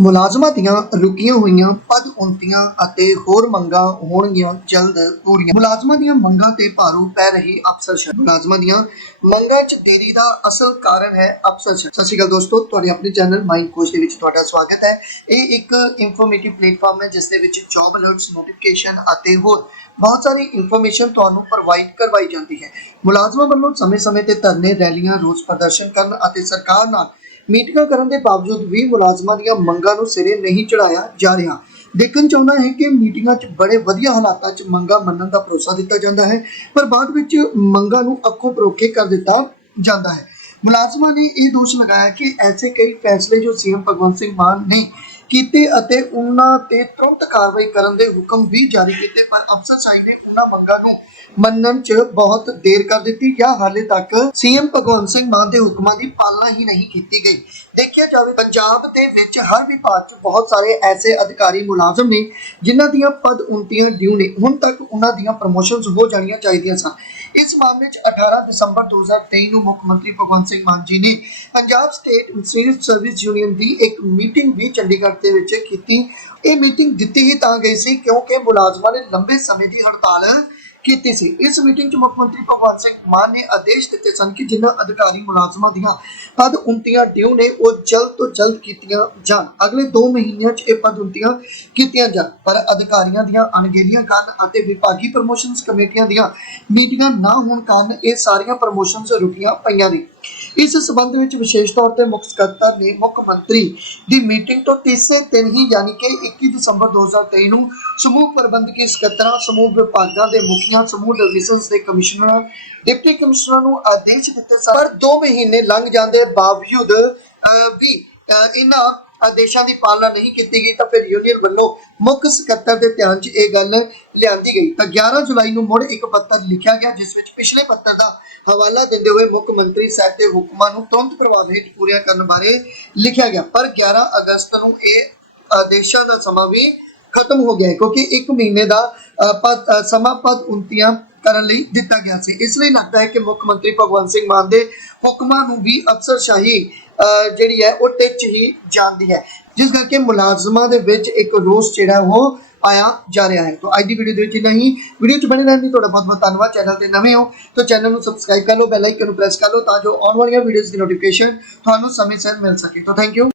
ਮੁਲਾਜ਼ਮਾਂ ਦੀਆਂ ਰੁਕੀਆਂ ਹੋਈਆਂ ਪਦ ਉਨਤੀਆਂ ਅਤੇ ਹੋਰ ਮੰਗਾਂ ਹੋਣਗੀਆਂ ਜਲਦ ਪੂਰੀਆਂ। ਮੁਲਾਜ਼ਮਾਂ ਦੀਆਂ ਮੰਗਾਂ ਤੇ ਭਾਰੂ ਪੈ ਰਹੀ ਅਫਸਰਸ਼ਾਹੀ। ਮੁਲਾਜ਼ਮਾਂ ਦੀਆਂ ਮੰਗਾਂ 'ਚ ਦੇਰੀ ਦਾ ਅਸਲ ਕਾਰਨ ਹੈ ਅਫਸਰਸ਼ਾਹੀ। ਸਤਿ ਸ਼੍ਰੀ ਅਕਾਲ ਦੋਸਤੋ, ਤੁਹਾਡੇ ਆਪਣੇ ਚੈਨਲ ਮਾਈਂਡ ਕੋਚ ਦੇ ਵਿੱਚ ਤੁਹਾਡਾ ਸਵਾਗਤ ਹੈ। ਇਹ ਇੱਕ ਇਨਫੋਰਮੇਟਿਵ ਪਲੇਟਫਾਰਮ ਹੈ, ਜਿਸ ਦੇ ਵਿੱਚ ਜੌਬ ਅਲਰਟਸ ਨੋਟੀਫਿਕੇਸ਼ਨ ਅਤੇ ਹੋਰ ਬਹੁਤ ਸਾਰੀ ਇਨਫੋਰਮੇਸ਼ਨ ਤੁਹਾਨੂੰ ਪ੍ਰੋਵਾਈਡ ਕਰਵਾਈ ਜਾਂਦੀ ਹੈ। ਮੁਲਾਜ਼ਮਾਂ ਵੱਲੋਂ ਸਮੇਂ-ਸਮੇਂ ਤੇ ਧਰਨੇ, ਰੈਲੀਆਂ, ਰੋਸ ਪ੍ਰਦਰਸ਼ਨ ਕਰਨ ਅਤੇ ਸਰਕਾਰ ਨਾਲ ਮੀਟਿੰਗਾਂ ਕਰਨ ਦੇ ਬਾਵਜੂਦ ਵੀ ਮੁਲਾਜ਼ਮਾਂ ਦੀਆਂ ਮੰਗਾਂ ਨੂੰ ਸਿਰੇ ਨਹੀਂ ਚੜਾਇਆ ਜਾ ਰਿਹਾ। ਦੇਖਣ ਚਾਹੁੰਦਾ ਹੈ ਕਿ ਮੀਟਿੰਗਾਂ 'ਚ ਬੜੇ ਵਧੀਆ ਹਾਲਾਤਾਂ 'ਚ ਮੰਗਾਂ ਮੰਨਣ ਦਾ ਭਰੋਸਾ ਦਿੱਤਾ ਜਾਂਦਾ ਹੈ, ਪਰ ਬਾਅਦ ਵਿੱਚ ਮੰਗਾਂ ਨੂੰ ਅੱਖੋਂ ਪਰੋਖੇ ਕਰ ਦਿੱਤਾ ਜਾਂਦਾ ਹੈ। ਮੁਲਾਜ਼ਮਾਂ ਨੇ ਇਹ ਦੋਸ਼ ਲਗਾਇਆ ਕਿ ਐਸੇ ਕਈ ਫੈਸਲੇ ਜੋ ਸੀਐਮ ਭਗਵੰਤ ਸਿੰਘ ਮਾਨ ਨੇ ਕੀਤੇ ਅਤੇ ਉਹਨਾਂ ਤੇ ਤੁਰੰਤ ਕਾਰਵਾਈ ਕਰਨ ਦੇ ਹੁਕਮ ਵੀ ਜਾਰੀ ਕੀਤੇ, ਪਰ ਅਫਸਰ ਅਫਸਰਸ਼ਾਹੀ ਨੇ ਉਹਨਾਂ ਮੰਗਾਂ ਨੂੰ ਮੰਨਣ 'ਚ ਬਹੁਤ ਦੇਰ ਕਰ ਦਿੱਤੀ, ਜਾਂ ਹਾਲੇ ਤੱਕ ਸੀਐਮ ਭਗਵੰਤ ਸਿੰਘ ਮਾਨ ਦੇ ਹੁਕਮਾਂ ਦੀ ਪਾਲਣਾ ਹੀ ਨਹੀਂ ਕੀਤੀ ਗਈ। ਦੇਖਿਆ ਜਾਵੇ, ਪੰਜਾਬ ਦੇ ਵਿੱਚ ਹਰ ਵਿਭਾਗ 'ਚ ਬਹੁਤ ਸਾਰੇ ਐਸੇ ਅਧਿਕਾਰੀ ਮੁਲਾਜ਼ਮ ਨੇ, ਜਿਨ੍ਹਾਂ ਦੀਆਂ ਪਦ ਉਨਤੀਆਂ ਡਿਊ ਨੇ। ਹੁਣ ਤੱਕ ਉਹਨਾਂ ਦੀਆਂ ਪ੍ਰਮੋਸ਼ਨਸ ਹੋ ਜਾਣੀਆਂ ਚਾਹੀਦੀਆਂ ਸਨ। ਇਸ ਮਾਮਲੇ 'ਚ 18 ਦਸੰਬਰ 2023 ਨੂੰ ਮੁੱਖ ਮੰਤਰੀ ਭਗਵੰਤ ਸਿੰਘ ਮਾਨ ਜੀ ਨੇ Punjab state civil service union ਦੀ ਇੱਕ ਮੀਟਿੰਗ ਵੀ ਚੰਡੀਗੜ੍ਹ ਦੇ ਵਿੱਚ ਕੀਤੀ। ਇਹ ਮੀਟਿੰਗ ਦਿੱਤੀ ਹੀ ਤਾਂ ਗਈ ਸੀ, ਕਿਉਂਕਿ ਮੁਲਾਜ਼ਮਾਂ ਨੇ ਲੰਬੇ ਸਮੇਂ ਦੀ ਹੜਤਾਲ ਕੀਤੀ ਸੀ। ਇਸ ਮੀਟਿੰਗ 'ਚ ਮੁੱਖ ਮੰਤਰੀ ਭਗਵੰਤ ਸਿੰਘ ਮਾਨ ਨੇ ਆਦੇਸ਼ ਦਿੱਤੇ ਸਨ ਕਿ ਜਿਨ੍ਹਾਂ ਅਧਿਕਾਰੀ ਮੁਲਾਜ਼ਮਾਂ ਦੀਆਂ ਪਦ ਉਨਤੀਆਂ ਡਿਊ ਨੇ, ਉਹ ਜਲਦ ਤੋਂ ਜਲਦ ਕੀਤੀਆਂ ਜਾਣ। ਅਗਲੇ 2 ਮਹੀਨਿਆਂ 'ਚ ਇਹ ਪਦ ਉਨਤੀਆਂ ਕੀਤੀਆਂ ਜਾਣ। ਪਰ ਅਧਿਕਾਰੀਆਂ ਦੀਆਂ ਅਣਗਹਿਲੀਆਂ ਕਾਰਨ ਅਤੇ ਵਿਭਾਗੀ ਪ੍ਰਮੋਸ਼ਨਸ ਕਮੇਟੀਆਂ ਦੀਆਂ ਮੀਟਿੰਗਾਂ ਨਾ ਹੋਣ ਕਾਰਨ ਇਹ ਸਾਰੀਆਂ ਪ੍ਰਮੋਸ਼ਨਸ ਰੁਕੀਆਂ ਪਈਆਂ ਨੇ। ਇਸ ਸਬੰਧ ਵਿੱਚ ਵਿਸ਼ੇਸ਼ ਤੌਰ ਤੇ ਮੁੱਖ ਸਕੱਤਰ ਨੇ ਮੁੱਖ ਮੰਤਰੀ ਦੀ ਮੀਟਿੰਗ ਤੋਂ ਤੀਸਰੇ ਦਿਨ ਹੀ ਯਾਨੀ ਕਿ 21 ਦਸੰਬਰ 2023 ਨੂੰ ਸਮੂਹ ਪ੍ਰਬੰਧਕੀ ਸਕੱਤਰਾਂ ਸਮੂਹ ਵਿਭਾਗਾਂ ਦੇ ਮੁਖੀਆਂ ਸਮੂਹ ਡਿਵੀਜ਼ਨਸ ਦੇ ਕਮਿਸ਼ਨਰਾਂ ਡਿਪਟੀ ਕਮਿਸ਼ਨਰਾਂ ਨੂੰ ਆਦੇਸ਼ ਦਿੱਤੇ ਸਨ। ਪਰ 2 ਮਹੀਨੇ ਲੰਘ ਜਾਂਦੇ ਬਾਵਜੂਦ ਵੀ ਅਹ, ਇਹਨਾਂ ਆਦੇਸ਼ਾਂ ਦੀ ਪਾਲਣਾ ਨਹੀਂ ਕੀਤੀ ਗਈ ਤਾਂ ਫਿਰ ਯੂਨੀਅਨ ਵੱਲੋਂ ਮੁੱਖ ਸਕੱਤਰ ਦੇ ਧਿਆਨ 'ਚ ਇਹ ਗੱਲ ਲਿਆਂਦੀ ਗਈ। ਤਾਂ 11 ਜੁਲਾਈ ਨੂੰ ਮੁੜ ਇੱਕ ਪੱਤਰ ਲਿਖਿਆ ਗਿਆ ਜਿਸ ਵਿੱਚ ਪਿਛਲੇ ਪੱਤਰ ਦਾ ਹਵਾਲਾ ਦਿੰਦੇ ਹੋਏ ਮੁੱਖ ਮੰਤਰੀ ਸਾਹਿਬ ਦੇ ਹੁਕਮਾਂ ਨੂੰ ਤੁਰੰਤ ਪ੍ਰਭਾਵ ਹੇਠ ਪੂਰੀਆਂ ਕਰਨ ਬਾਰੇ ਲਿਖਿਆ ਗਿਆ। ਪਰ 11 ਅਗਸਤ ਨੂੰ ਇਹ ਆਦੇਸ਼ਾਂ ਦਾ ਸਮਾਂ ਵੀ ਖਤਮ ਹੋ ਗਿਆ ਹੈ ਕਿਉਂਕਿ 1 ਮਹੀਨੇ ਦਾ ਸਮਾਂ ਪਦ ਉਨਤੀਆਂ ਕਰਨ ਲਈ ਦਿੱਤਾ ਗਿਆ ਸੀ। ਇਸ ਲਈ ਲੱਗਦਾ ਹੈ ਕਿ ਮੁੱਖ ਮੰਤਰੀ ਭਗਵੰਤ ਸਿੰਘ ਮਾਨ ਦੇ ਹੁਕਮਾਂ ਨੂੰ ਵੀ ਅਫਸਰਸ਼ਾਹੀ ਅ, ਜਿਹੜੀ ਹੈ, ਉਹ ਟਿੱਚ ਹੀ ਜਾਂਦੀ ਹੈ। ਜਿਸ ਕਰਕੇ ਮੁਲਾਜ਼ਮਾਂ ਦੇ ਵਿੱਚ ਇੱਕ ਰੋਸ ਜਿਹੜਾ ਉਹ ਆਇਆ ਜਾ ਰਿਹਾ ਹੈ। ਤਾਂ ਅੱਜ ਦੀ ਵੀਡੀਓ ਦੇ ਵਿੱਚ ਨਹੀਂ ਵੀਡੀਓ 'ਚ ਬਣੇ ਰਹਿਣ ਲਈ ਤੁਹਾਡਾ ਬਹੁਤ ਬਹੁਤ ਧੰਨਵਾਦ। ਚੈਨਲ ਤੇ ਨਵੇਂ ਹੋ, ਤਾਂ ਚੈਨਲ ਨੂੰ ਸਬਸਕ੍ਰਾਈਬ ਕਰ ਲਓ ਬੈਲ ਆਈਕਨ ਨੂੰ ਪ੍ਰੈਸ ਕਰ ਲਓ, ਤਾਂ ਜੋ ਆਉਣ ਵਾਲੀਆਂ ਵੀਡੀਓਜ਼ ਦੀ ਨੋਟੀਫਿਕੇਸ਼ਨ ਤੁਹਾਨੂੰ ਸਮੇਂ ਸਿਰ ਮਿਲ ਸਕੇ। ਤਾਂ ਥੈਂਕ ਯੂ